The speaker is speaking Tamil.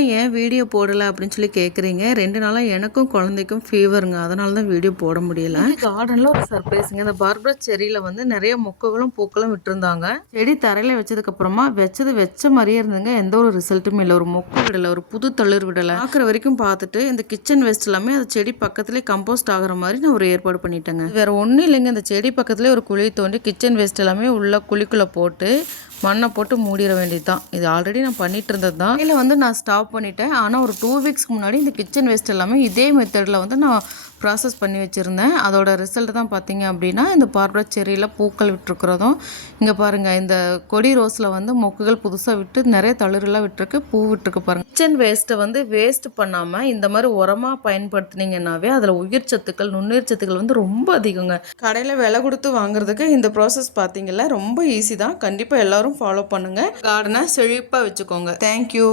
நாளாக ஏன் வீடியோ போடலை அப்படின்னு சொல்லி கேட்குறீங்க. 2 நாளாக எனக்கும் குழந்தைக்கும் ஃபீவருங்க. அதனால தான் வீடியோ போட முடியல. கார்டனில் ஒரு சர்ப்ரைஸுங்க. இந்த பார்பரா செடியில் வந்து நிறைய மொக்குகளும் பூக்களும் விட்டுருந்தாங்க. செடி தரையில் வச்சதுக்கப்புறமா வச்ச மாதிரியே இருந்துங்க. எந்த ஒரு ரிசல்ட்டுமே இல்லை. ஒரு மொக்கு விடலை, ஒரு புது தளிர் விடலை. பார்க்குற வரைக்கும் பார்த்துட்டு இந்த கிச்சன் வேஸ்ட் எல்லாமே அந்த செடி பக்கத்துலேயே கம்போஸ்ட் ஆகிற மாதிரி நான் ஒரு ஏற்பாடு பண்ணிட்டேங்க. வேறு ஒன்றும் இல்லைங்க. இந்த செடி பக்கத்துலேயே ஒரு குழி தோண்டி கிச்சன் வேஸ்ட் எல்லாமே உள்ள குழிக்குள்ளே போட்டு மண்ணை போட்டு மூடிட வேண்டியது தான். இது ஆல்ரெடி நான் பண்ணிட்டு இருந்தது தான். இதில் வந்து நான் ஸ்டாப் பண்ணிட்டேன். ஆனால் ஒரு 2 வீக்ஸ்க்கு முன்னாடி இந்த கிச்சன் வேஸ்ட் எல்லாமே இதே மெத்தடில் வந்து நான் ப்ராசஸ் பண்ணி வச்சுருந்தேன். அதோட ரிசல்ட் தான் பார்த்தீங்க அப்படின்னா இந்த பார்பரா செரியில் பூக்கள் விட்டுருக்கிறதும், இங்கே பாருங்கள் இந்த கொடி ரோஸில் வந்து மொக்குகள் புதுசாக விட்டு நிறைய தளிரெல்லாம் விட்டுருக்கு, பூ விட்டுருக்கு பாருங்கள். கிச்சன் வேஸ்ட்டை வந்து வேஸ்ட் பண்ணாமல் இந்த மாதிரி உரமாக பயன்படுத்தினீங்கன்னாவே அதில் உயிர் சத்துக்கள், நுண்ணுயிர் சத்துக்கள் வந்து ரொம்ப அதிகங்க. கடையில் விலை கொடுத்து வாங்குறதுக்கு இந்த ப்ராசஸ் பார்த்தீங்கல்ல ரொம்ப ஈஸி தான். கண்டிப்பாக எல்லாரும் ஃபாலோ பண்ணுங்கள். கார்டனை செழிப்பாக வச்சுக்கோங்க. தேங்க்யூ.